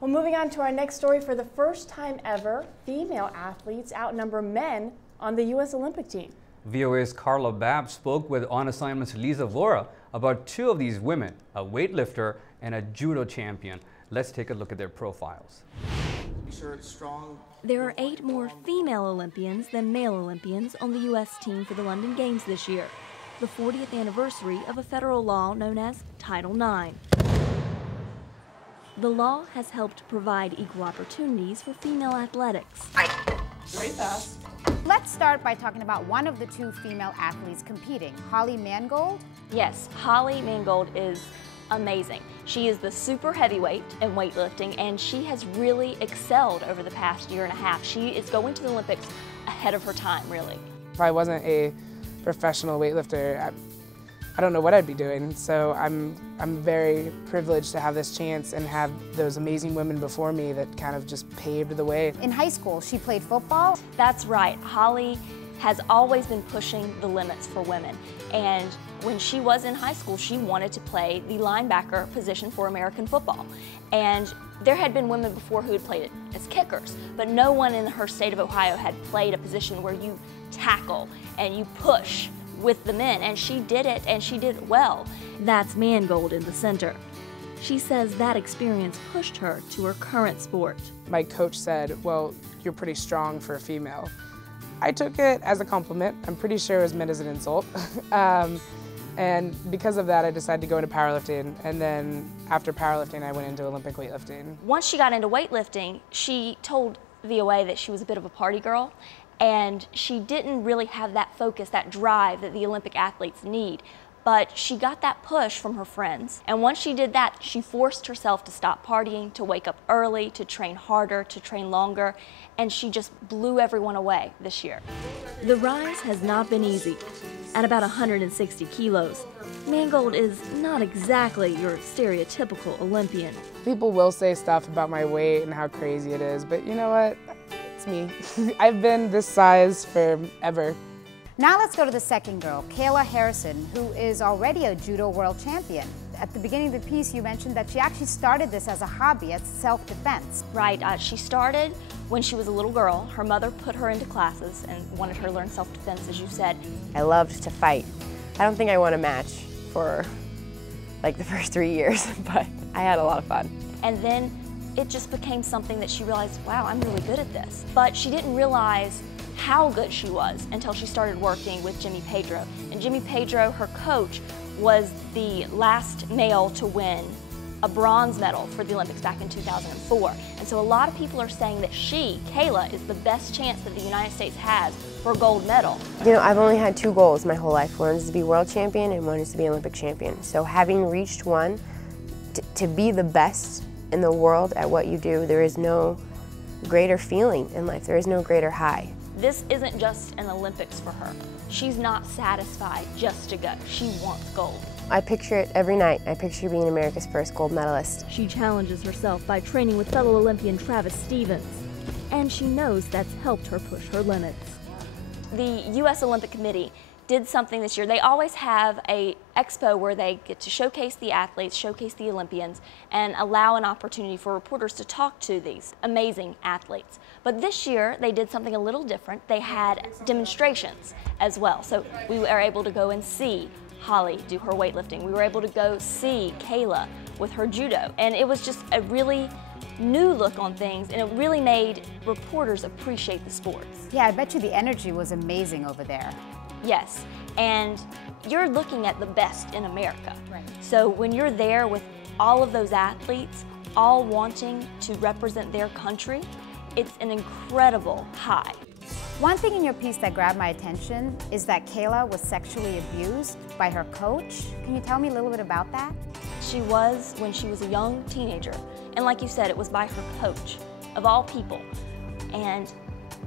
Well, moving on to our next story, for the first time ever, female athletes outnumber men on the U.S. Olympic team. VOA's Carla Babb spoke with On Assignment's Lisa Vora about two of these women, a weightlifter and a judo champion. Let's take a look at their profiles. There are 8 more female Olympians than male Olympians on the U.S. team for the London Games this year, the 40th anniversary of a federal law known as Title IX. The law has helped provide equal opportunities for female athletics. Very fast. Let's start by talking about one of the 2 female athletes competing, Holly Mangold. Yes, Holly Mangold is amazing. She is the super heavyweight in weightlifting, and she has really excelled over the past year and a half. She is going to the Olympics ahead of her time, really. If I wasn't a professional weightlifter, I don't know what I'd be doing. So I'm very privileged to have this chance and have those amazing women before me that kind of just paved the way. In high school, she played football. That's right. Holly has always been pushing the limits for women. And when she was in high school, she wanted to play the linebacker position for American football. And there had been women before who had played it as kickers, but no one in her state of Ohio had played a position where you tackle and you push with the men, and she did it, and she did it well. That's Mangold in the center. She says that experience pushed her to her current sport. My coach said, well, you're pretty strong for a female. I took it as a compliment. I'm pretty sure it was meant as an insult. And because of that, I decided to go into powerlifting, and then after powerlifting, I went into Olympic weightlifting. Once she got into weightlifting, she told VOA that she was a bit of a party girl, and she didn't really have that focus, that drive that the Olympic athletes need. But she got that push from her friends, and once she did that, she forced herself to stop partying, to wake up early, to train harder, to train longer, and she just blew everyone away this year. The rise has not been easy. At about 160 kilos, Mangold is not exactly your stereotypical Olympian. People will say stuff about my weight and how crazy it is, but you know what? It's me. I've been this size forever. Now let's go to the second girl, Kayla Harrison, who is already a judo world champion. At the beginning of the piece, you mentioned that she actually started this as a hobby, as self-defense. Right, she started when she was a little girl. Her mother put her into classes and wanted her to learn self-defense, as you said. I loved to fight. I don't think I won a match for like the first 3 years, but I had a lot of fun. And then it just became something that she realized, wow, I'm really good at this. But she didn't realize how good she was until she started working with Jimmy Pedro. And Jimmy Pedro, her coach, was the last male to win a bronze medal for the Olympics back in 2004. And so a lot of people are saying that she, Kayla, is the best chance that the United States has for a gold medal. You know, I've only had 2 goals my whole life. One is to be world champion and one is to be Olympic champion. So having reached one, to be the best in the world at what you do, there is no greater feeling in life. There is no greater high. This isn't just an Olympics for her. She's not satisfied just to go. She wants gold. I picture it every night. I picture being America's first gold medalist. She challenges herself by training with fellow Olympian Travis Stevens, and she knows that's helped her push her limits. The U.S. Olympic Committee did something this year. They always have an expo where they get to showcase the athletes, showcase the Olympians, and allow an opportunity for reporters to talk to these amazing athletes. But this year, they did something a little different. They had demonstrations as well. So we were able to go and see Holly do her weightlifting. We were able to go see Kayla with her judo. And it was just a really new look on things, and it really made reporters appreciate the sports. Yeah, I bet you the energy was amazing over there. Yes, and you're looking at the best in America. Right. So when you're there with all of those athletes, all wanting to represent their country, it's an incredible high. One thing in your piece that grabbed my attention is that Kayla was sexually abused by her coach. Can you tell me a little bit about that? She was when she was a young teenager, and like you said, it was by her coach, of all people. And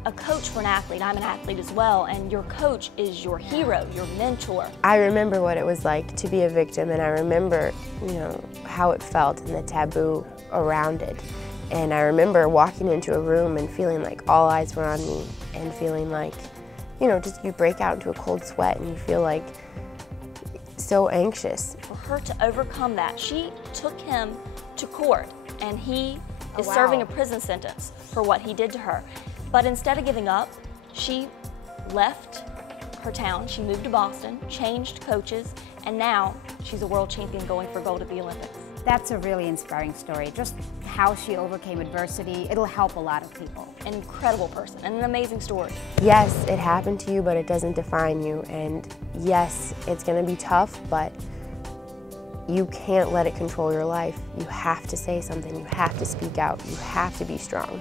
a coach for an athlete, I'm an athlete as well, and your coach is your hero, your mentor. I remember what it was like to be a victim, and I remember, you know, how it felt and the taboo around it. And I remember walking into a room and feeling like all eyes were on me, and feeling like, you know, just you break out into a cold sweat and you feel like so anxious. For her to overcome that, she took him to court, and he is wow. serving a prison sentence for what he did to her. But instead of giving up, she left her town, she moved to Boston, changed coaches, and now she's a world champion going for gold at the Olympics. That's a really inspiring story. Just how she overcame adversity. It'll help a lot of people. An incredible person and an amazing story. Yes, it happened to you, but it doesn't define you. And yes, it's going to be tough, but you can't let it control your life. You have to say something. You have to speak out. You have to be strong.